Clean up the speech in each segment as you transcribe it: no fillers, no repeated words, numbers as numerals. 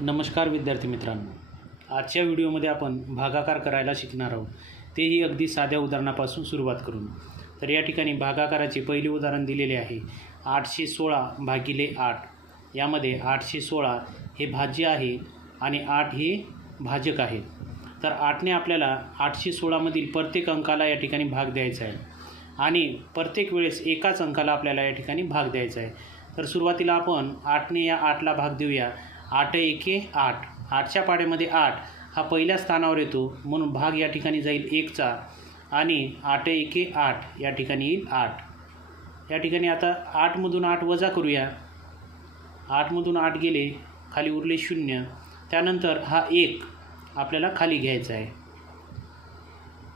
नमस्कार विद्यार्थी मित्रांनो, आजच्या व्हिडिओमध्ये आपण भागाकार करायला शिकणार आहोत, तेही अगदी साध्या उदाहरणापासून सुरुवात करून. तर या ठिकाणी भागाकाराचे पहिले उदाहरण दिलेले आहे 816 भागिले 8. यामध्ये 816 हे भाज्य आहे आणि 8 हे भाजक आहे. तर 8ने आपल्याला 816मधील प्रत्येक अंकाला या ठिकाणी भाग द्यायचा आहे आणि प्रत्येक वेळेस एकाच अंकाला आपल्याला या ठिकाणी भाग द्यायचा आहे. तर सुरुवातीला आपण 8ने या 8ला भाग देऊया. 8 एके 8. 8च्या पाड्यामध्ये 8 हा पहिल्या स्थानावर येतो, म्हणून भाग या ठिकाणी जाईल 1चा आणि 8 एके 8 या ठिकाणी येईल 8. या ठिकाणी आता 8मधून 8 वजा करूया. 8मधून 8 गेले, खाली उरले 0. त्यानंतर हा 1 आपल्याला खाली घ्यायचा आहे.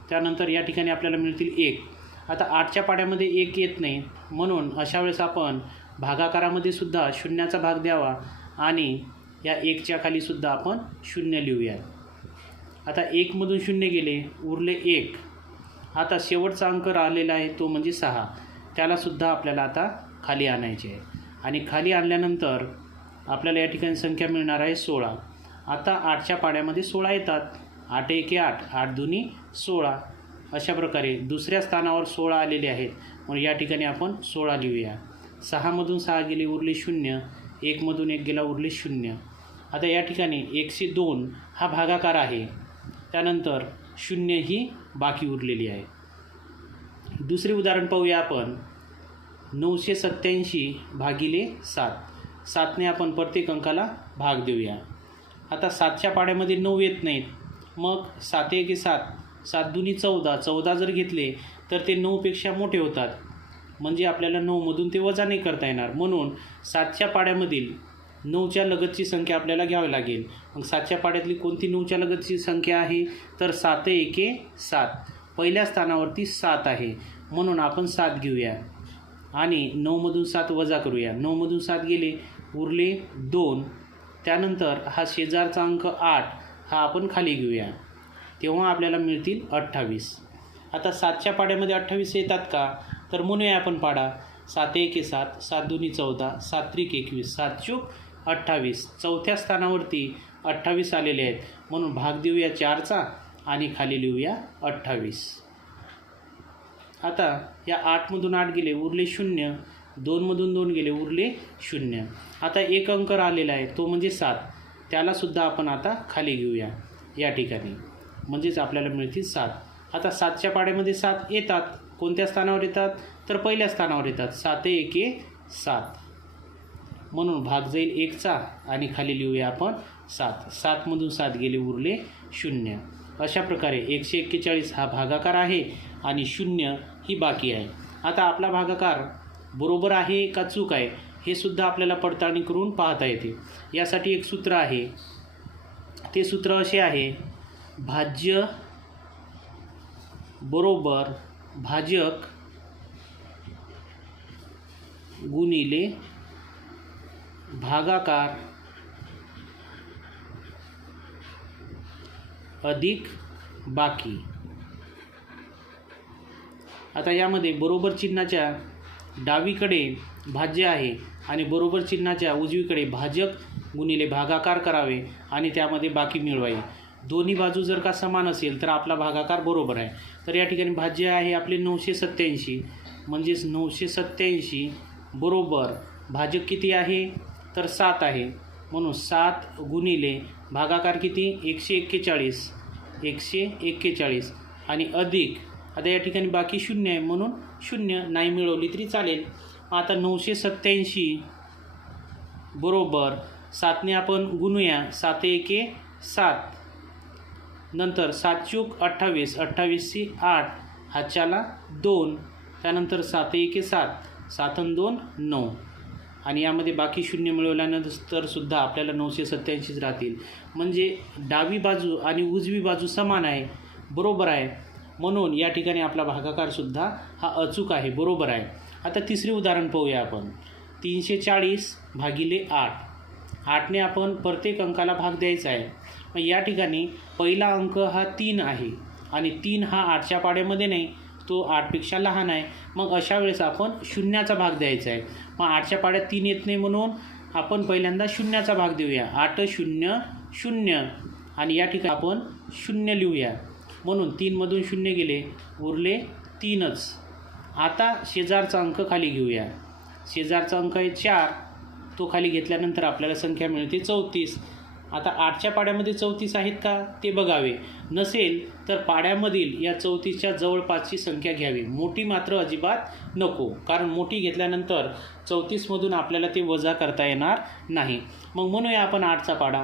त्यानंतर या ठिकाणी आपल्याला मिळतील 1. आता 8च्या पाड्यामध्ये 1 येत नाही, म्हणून अशा वेळेस आपण भागाकारामध्ये सुद्धा शून्याचा भाग द्यावा आणि या 1च्या खालीसुद्धा आपण 0 लिहूया. आता 1मधून 0 गेले, उरले 1. आता शेवटचा अंक राहिलेला आहे तो म्हणजे 6. त्यालासुद्धा आपल्याला आता खाली आणायचे आहे आणि खाली आणल्यानंतर आपल्याला या ठिकाणी संख्या मिळणार आहे 16. आता 8च्या पाड्यामध्ये 16 येतात. 8 एके 8, 8 दुनी 16. अशा प्रकारे दुसऱ्या स्थानावर 16 आलेले आहेत, म्हणून या ठिकाणी आपण 16 लिहूया. 6मधून 6 गेले, उरले 0. 1मधून 1 गेला, उरले 0. आता या ठिकाणी 102 हा भागाकार आहे. त्यानंतर 0 ही बाकी उरलेली आहे. दुसरे उदाहरण पाहूया आपण. 987 भागिले 7. 7ने आपण प्रत्येक अंकाला भाग देऊया. आता 7च्या पाड्यामध्ये 9 येत नाहीत, मग 7 एके 7, 7 दुनी 14. 14 जर घेतले तर ते 9पेक्षा मोठे होतात, म्हणजे आपल्याला 9मधून ते वजा नाही करता येणार. म्हणून 7च्या पाड्यामधील 9च्या लगतची संख्या आपल्याला घ्यावी लागेल. मग 7च्या पाड्यातली कोणती 9च्या लगतची संख्या आहे, तर 7 एके 7. पहिल्या स्थानावरती 7 आहे, म्हणून आपण 7 घेऊया आणि 9मधून 7 वजा करूया. 9मधून 7 गेले, उरले 2. त्यानंतर हा शेजारचा अंक 8 हा आपण खाली घेऊया, तेव्हा आपल्याला मिळतील 28. आता 7च्या पाड्यामध्ये 28 येतात का, तर म्हणूया आपण पाडा. 7 एके 7, 7 दुनी 14, 7 त्रिक 21, 7 चूक 28. चौथ्या स्थानावरती 28 आलेले आहेत, म्हणून भाग देऊया 4चा आणि खाली लिहूया 28. आता या 8मधून 8 गेले, उरले 0. 2मधून 2 गेले, उरले 0. आता एक अंक राहिलेला आहे तो म्हणजे 7. त्यालासुद्धा आपण आता खाली घेऊया या ठिकाणी, म्हणजेच आपल्याला मिळतील 7. आता 7च्या पाड्यामध्ये 7 येतात. कोणत्या स्थानावर येतात, तर पहिल्या स्थानावर येतात. 7 एके 7, म्हणून भाग जाईल 1चा आणि खाली लिहूया आपण 7. 7मधून 7 गेले, उरले 0. अशा प्रकारे 141 हा भागाकार आहे आणि 0 ही बाकी आहे. आता आपला भागाकार बरोबर आहे का चूक आहे हे सुद्धा आपल्याला पडताळणी करून पाहता येते. यासाठी एक सूत्र आहे. ते सूत्र असे आहे: भाज्य बरोबर भाजक गुणिले भागाकार अधिक बाकी. आता यामध्ये बरोबर चिन्हाच्या डावीकडे भाज्य आहे आणि बरोबर चिन्हाच्या उजवीकडे भाजक गुणिले भागाकार करावे आणि त्यामध्ये बाकी मिळवावे. दोन्ही बाजू जर का समान असेल तर आपला भागाकार बरोबर आहे. तर या ठिकाणी भाज्य आहे आपले 987, म्हणजेच 987 बरोबर भाजक किती आहे, तर 7 आहे, म्हणून 7 गुणिले भागाकार किती 141, 141 आणि अधिक. आता या ठिकाणी बाकी 0 आहे, म्हणून 0 नाही मिळवली तरी चालेल. आता 987 बरोबर 7ने आपण गुणूया. 7 एके 7, नंतर 7 चूक 28, 28 8, हातच्याला 2. त्यानंतर 7 एके 7, 7 आणि 2 9, आणि यामध्ये बाकी 0 मिळवल्यानंतर सुद्धा आपल्याला 987 राहतील. म्हणजे डावी बाजू आणि उजवी बाजू समान आहे, बरोबर आहे, म्हणून या ठिकाणी आपला भागाकारसुद्धा हा अचूक आहे, बरोबर आहे. आता तिसरे उदाहरण पाहूया आपण. 340 भागिले 8. 8ने आपण प्रत्येक अंकाला भाग द्यायचा आहे. मग या ठिकाणी पहिला अंक हा 3 आहे आणि 3 हा 8च्या पाड्यामध्ये नाही, तो 8पेक्षा लहान आहे. मग अशा वेळेस आपण शून्याचा भाग द्यायचा आहे. मग 8च्या पाड्यात 3 येत नाही, म्हणून आपण पहिल्यांदा शून्याचा भाग देऊया. 8 0 0 आणि या ठिकाणी आपण 0 लिहूया. म्हणून 3 मधून 0 गेले, उरले 3च. आता शेजारचा अंक खाली घेऊया. शेजारचा अंक आहे 4, तो खाली घेतल्यानंतर आपल्याला संख्या मिळते 34. आता 8च्या पाड्यामध्ये 34 आहेत का ते बघावे. नसेल तर पाड्यामधील या 34च्या जवळपासची संख्या घ्यावी. मोठी मात्र अजिबात नको, कारण मोठी घेतल्यानंतर 34मधून आपल्याला ते वजा करता येणार नाही. मग म्हणूया आपण 8चा पाडा.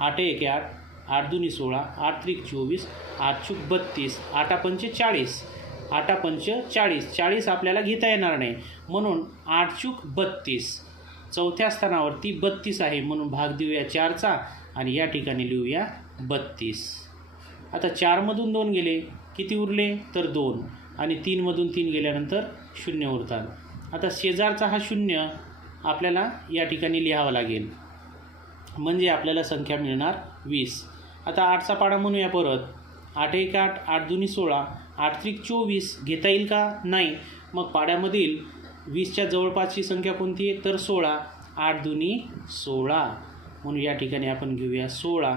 8 1 8, 8 2 16, 8 3 24, 8 4 32, 8 5 40, 8 5 40. 40 आपल्याला घेता येणार नाही, म्हणून 8 4 32. चौथ्या स्थानावरती 32 आहे, म्हणून भाग देऊया 4चा आणि या ठिकाणी लिहूया 32. आता 4मधून 2 गेले, किती उरले तर 2 आणि 3मधून 3 गेल्यानंतर 0 उरतात. आता शेजारचा हा 0 आपल्याला या ठिकाणी लिहावा लागेल, म्हणजे आपल्याला संख्या मिळणार 20. आता 8चा पाडा म्हणूया परत. 8 1 8, 8 2 16, 8 3 24. घेता येईल का नाही. मग पाड्यामधील 20च्या जवळपासची संख्या कोणती आहे तर 16. 8 2 16, म्हणून या ठिकाणी आपण घेऊया 16.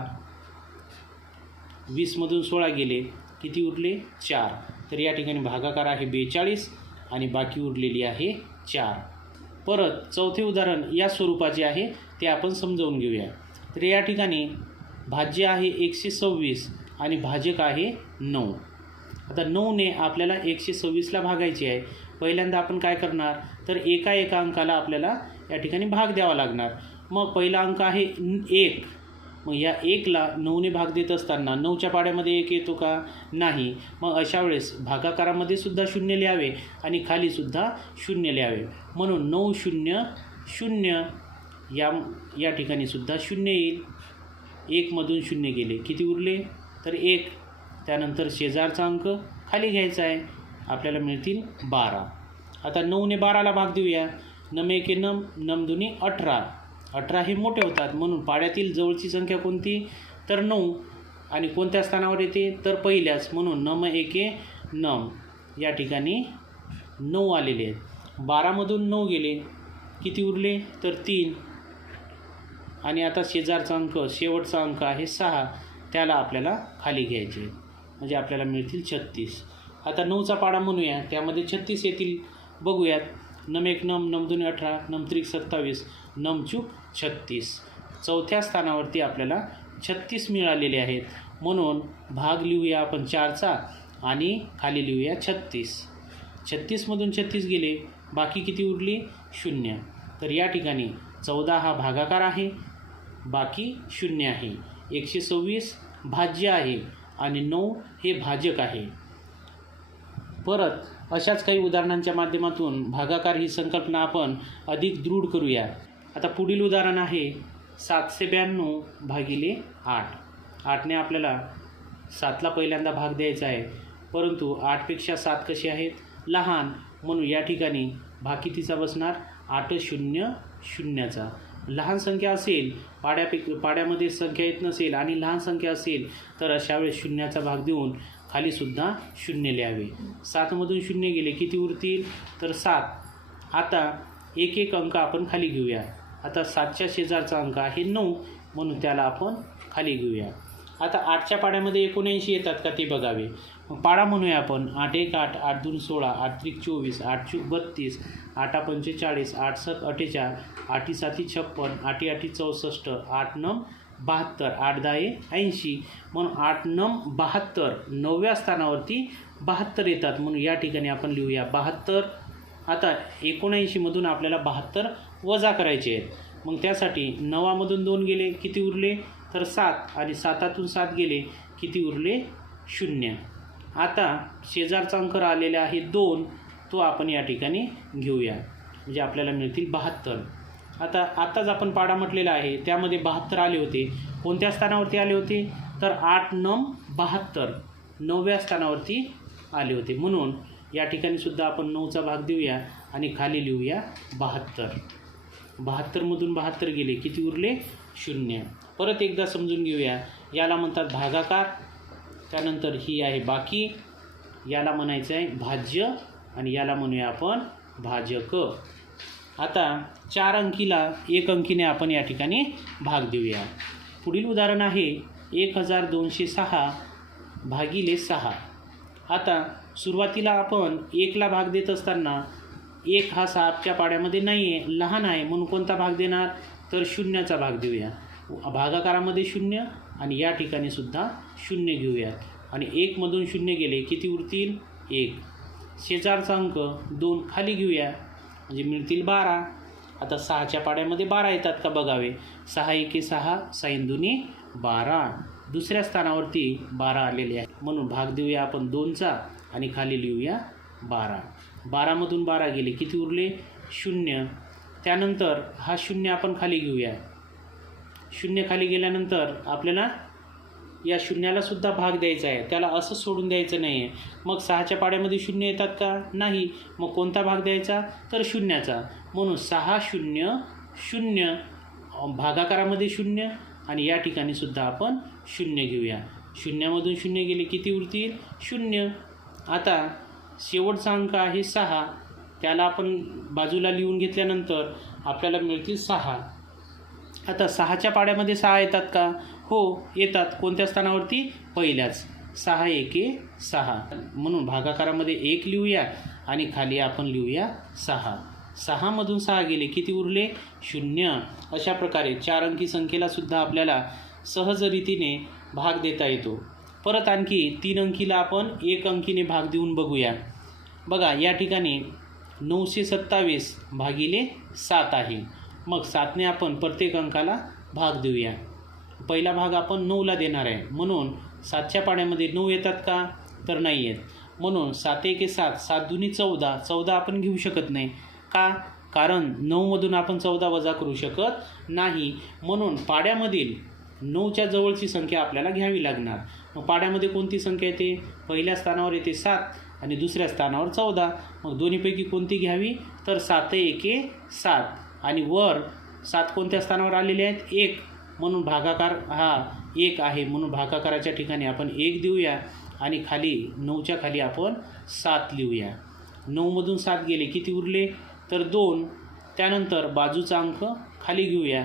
20मधून 16 गेले, किती उरले 4. तर या ठिकाणी भागाकार आहे 42 आणि बाकी उरलेली आहे 4. परत चौथे उदाहरण या स्वरूपाचे आहे, ते आपण समजावून घेऊया. तर या ठिकाणी भाज्य आहे 126 आणि भाजक आहे 9. आता 9ने आपल्याला 126ला भागायचे आहे. पहिल्यांदा आपण काय करणार तर एका अंकाला आपल्याला या ठिकाणी भाग द्यावा लागणार. मग पहिला अंक आहे 1. मग या 1ला 9ने भाग देत असताना 9च्या पाड्यामध्ये 1 येतो का नाही. मग अशा वेळेस भागाकारामध्ये सुद्धा 0 लिहावे आणि खालीसुद्धा 0 लिहावे. म्हणून 9 0 0 या ठिकाणी सुद्धा 0 येईल. 1मधून 0 गेले, किती उरले तर 1. त्यानंतर शेजारचा अंक खाली घ्यायचा आहे, आपल्याला मिळतील 12. आता 9ने 12ला भाग देऊया. 9 1 9, 9 2 18. 18 हे मोठे होतात, म्हणून पाड्यातील जवळची संख्या कोणती तर 9 आणि कोणत्या स्थानावर येते तर पहिल्याच, म्हणून 9 1 9. या ठिकाणी 9 आलेले आहेत. 12मधून 9 गेले, किती उरले तर 3. आणि आता शेजारचा अंक शेवटचा अंक आहे 6, त्याला आपल्याला खाली घ्यायचे, म्हणजे आपल्याला मिळतील 36. आता 9चा पाडा म्हणूया, त्यामध्ये 36 येतील. बघूयात. 9 1 9, 9 2 18, 9 3 27, 9 4 36. चौथ्या स्थानावरती आपल्याला 36 मिळालेले आहेत, म्हणून भाग लिहूया आपण 4चा आणि खाली लिहूया 36. 36मधून 36 गेले, बाकी किती उरली 0. तर या ठिकाणी 14 हा भागाकार आहे, बाकी 0 आहे. 126 भाज्य आहे आणि 9 हे भाजक आहे. परत अशाच काही उदाहरणांच्या माध्यमातून भागाकार ही संकल्पना आपण अधिक दृढ करूया. आता पुढील उदाहरण आहे 792 भागिले 8. 8ने आपल्याला 7ला पहिल्यांदा भाग द्यायचा आहे, परंतु 8पेक्षा 7 कसे आहेत लहान, म्हणून या ठिकाणी भाग कितीचा बसणार 8 0 0चा. लहान संख्या असेल, पाड्यामध्ये संख्या येत नसेल आणि लहान संख्या असेल तर अशा वेळेस 0चा भाग देऊन खालीसुद्धा 0 लिहावे. 7मधून 0 गेले, किती उरतील तर 7. आता एक अंक आपण खाली घेऊया. आता 7च्या शेजारचा अंक आहे 9, म्हणून त्याला आपण खाली घेऊया. आता 8च्या पाड्यामध्ये 79 येतात का ते बघावे. मग पाडा म्हणूया आपण. 8 1 8, 8 2 16, 8 3 24, 8 4 32, 8 5 40, 8 7 48, 8 7 56, 8 8 64, 8 9 72, 8 10 80. म्हणून 8 9 72. 9व्या स्थानावरती 72 येतात, म्हणून या ठिकाणी आपण लिहूया 72. आता 79मधून आपल्याला 72 वजा करायचे आहेत. मग त्यासाठी 9मधून 2 गेले, किती उरले तर 7 आणि 7तून 7 गेले, किती उरले 0. आता शेजारचा अंक आलेला आहे 2, तो आपण या ठिकाणी घेऊया, म्हणजे आपल्याला मिळतील 72. आताच आपण पाडा म्हटलेला आहे, त्यामध्ये 72 आले होते. कोणत्या स्थानावरती आले होते तर 8 9 72, 9व्या स्थानावरती आले होते. म्हणून या ठिकाणी सुद्धा आपण 9चा भाग देऊया आणि खाली लिहूया 72. 72मधून 72 गेले, किती उरले 0. परत एकदा समजून घेऊया. याला म्हणतात भागाकार, त्यानंतर ही आहे बाकी, याला म्हणायचं आहे भाज्य आणि याला म्हणूया आपण भाजक. आता 4 अंकीला 1 अंकीने आपण या ठिकाणी भाग देऊया. पुढील उदाहरण आहे 1206 भागिले 6. आता सुरुवातीला आपण 1ला भाग देत असताना 1 हा 6च्या पाड्यामध्ये नाही आहे, लहान आहे, म्हणून कोणता भाग देणार, तर 0चा भाग देऊया. भागाकारामध्ये 0 आणि या ठिकाणी सुद्धा 0 घेऊया आणि 1 मधून 0 गेले किती उरतील, 1. शेजारचा अंक 2 खाली घेऊया म्हणजे मिळतील 12. आता 6च्या पाड्यामध्ये 12 येतात का बघावे. 6 एके 6, 6 दुनी 12. दुसऱ्या स्थानावरती 12 आलेले आहे, म्हणून भाग देऊया आपण 2चा आणि खाली लिहूया 12. 12मधून 12 गेले किती उरले, 0. त्यानंतर हा 0 आपण खाली घेऊया. 0 खाली गेल्यानंतर आपल्याला या 0ला सुद्धा भाग द्यायचा आहे, त्याला असं सोडून द्यायचं नाही आहे. मग 6च्या पाड्यामध्ये 0 येतात का, नाही. मग कोणता भाग द्यायचा, तर 0चा. म्हणून 6 0 0, भागाकारामध्ये 0 आणि या ठिकाणी सुद्धा आपण 0 घेऊया. 0मधून 0 गेले किती उरतील, 0. आता शेवटचा अंक आहे 6, त्याला आपण बाजूला लिहून घेतल्यानंतर आपल्याला मिळतील 6. आता 6च्या पाड्यामध्ये 6 येतात का, हो येतात. कोणत्या स्थानावरती, पहिल्याच. 6 एके 6, म्हणून भागाकारामध्ये 1 लिहूया आणि खाली आपण लिहूया 6. 6मधून 6 गेले किती उरले, 0. अशा प्रकारे 4 अंकी संख्येला सुद्धा आपल्याला सहजरीतीने भाग देता येतो. परत आणखी 3 अंकीला आपण 1 अंकीने भाग देऊन बघूया. बघा या ठिकाणी 927 भागिले 7 आहे. मग 7ने आपण प्रत्येक अंकाला भाग देऊया. पहिला भाग आपण 9ला देणार आहे, म्हणून 7च्या पाड्यामध्ये 9 येतात का, तर नाही येत. म्हणून 7 एके 7, 7 दुनी 14. 14 आपण घेऊ शकत नाही का, कारण 9मधून आपण 14 वजा करू शकत नाही. म्हणून पाड्यामधील 9च्या जवळची संख्या आपल्याला घ्यावी लागणार. मग पाड्यामध्ये कोणती संख्या येते, पहिल्या स्थानावर येते 7 आणि दुसऱ्या स्थानावर 14. मग दोन्हीपैकी कोणती घ्यावी, तर 7 एके 7 आणि वर 7 कोणत्या स्थानावर आलेले आहेत, 1. म्हणून भागाकार हा 1 आहे, म्हणून भागाकाराच्या ठिकाणी आपण 1 देऊया आणि खाली 9च्या खाली आपण 7 लिहूया. 9मधून 7 गेले किती उरले, तर 2. त्यानंतर बाजूचा अंक खाली घेऊया.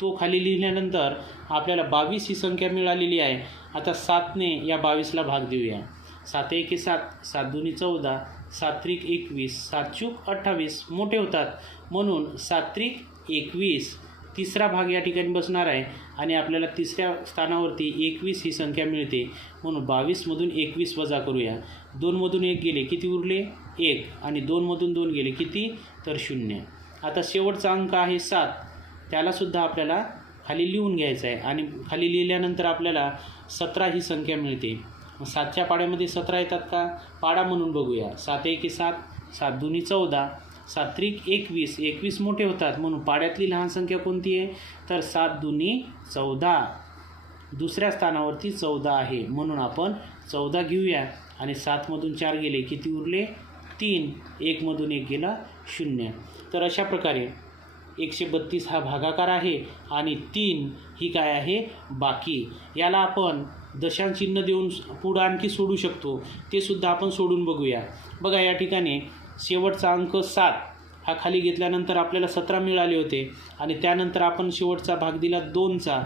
तो खाली लिहिल्यानंतर आपल्याला 22 ही संख्या मिळालेली आहे. आता 7ने या 22ला भाग देऊया. 7 एके 7, 7 दुनी 14, 7 त्रिक 21, 7 चूक 28 मोठे होतात, म्हणून 7 त्रिक 21. तिसरा भाग या ठिकाणी बसणार आहे आणि आपल्याला तिसऱ्या स्थानावरती 21 ही संख्या मिळते, म्हणून 22मधून 21 वजा करूया. 2मधून 1 गेले किती उरले, 1 आणि 2मधून 2 गेले किती, तर 0. आता शेवटचा अंक आहे 7, त्यालासुद्धा आपल्याला खाली लिहून घ्यायचं आहे आणि खाली लिहिल्यानंतर आपल्याला 17 ही संख्या मिळते. 7च्या पाड्यामध्ये 17 येतात का, पाडा म्हणून बघूया. 7 एके 7, 7 दुनी 14, 7 त्रिक 21. 21 मोठे होतात, म्हणून पाड्यातली लहान संख्या कोणती आहे, तर 7 दुनी 14. दुसऱ्या स्थानावरती 14 आहे, म्हणून आपण 14 घेऊया आणि 7मधून 4 गेले किती उरले, 3. 1मधून 1 गेला, 0. तर अशा प्रकारे 132 हा भागाकार आहे आणि 3 ही काय आहे, बाकी. याला आपण दशांश चिन्ह देऊन पुढं आणखी सोडू शकतो, ते सुद्धा आपण सोडून बघूया. बघा या ठिकाणी शेवटचा अंक 7 हा खाली घेतल्यानंतर आपल्याला 17 मिळाले होते आणि त्यानंतर आपण शेवटचा भाग दिला 2चा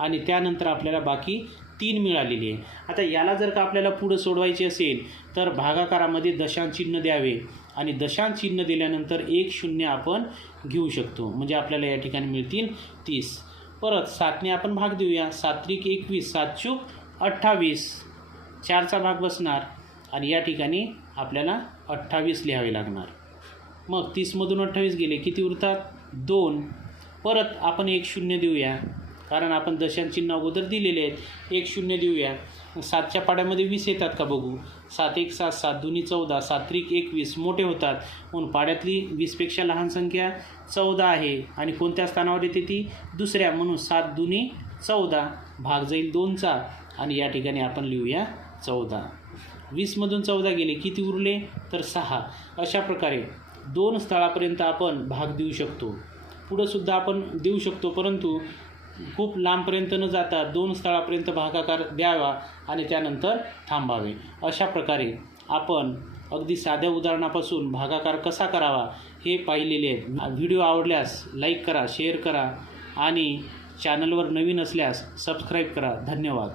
आणि त्यानंतर आपल्याला बाकी 3 मिळालेली आहे. आता याला जर का आपल्याला पुढं सोडवायचे असेल तर भागाकारामध्ये दशांश चिन्ह द्यावे आणि दशांश चिन्ह दिल्यानंतर 1 0 आपण घेऊ शकतो, म्हणजे आपल्याला या ठिकाणी मिळतील 30. परत 7ने आपण भाग देऊया. 7 त्रिक 21, 7 चूक 28. 4चा भाग बसणार आणि या ठिकाणी आपल्याला 28 लिहावे लागणार. मग 30मधून 28 गेले किती उरतात, 2. परत आपण 1 0 देऊया, कारण आपण दशांश चिन्ह अगोदर दिलेले आहेत. 1 0 देऊया. 7च्या पाड्यामध्ये 20 येतात का बघू. 7 एक 7, 7 दुनी 14, 7 त्रिक 21 मोठे होतात, म्हणून पाड्यातली 20पेक्षा लहान संख्या 14 आहे आणि कोणत्या स्थानावर येते ती, दुसऱ्या, म्हणून 7 दुनी 14. भाग जाईल 2चा आणि या ठिकाणी आपण लिहूया 14. 20मधून 14 गेले किती उरले, तर 6. अशा प्रकारे 2 स्थळापर्यंत आपण भाग देऊ शकतो. पुढंसुद्धा आपण देऊ शकतो, परंतु खूप लांबपर्यंत न जाता 2 स्थळापर्यंत भागाकार द्यावा आणि त्यानंतर थांबावे. अशा प्रकारे आपण अगदी साध्या उदाहरणापासून भागाकार कसा करावा हे पाहिलेले आहेत. व्हिडिओ आवडल्यास लाईक करा, शेअर करा आणि चॅनलवर नवीन असल्यास सबस्क्राईब करा. धन्यवाद.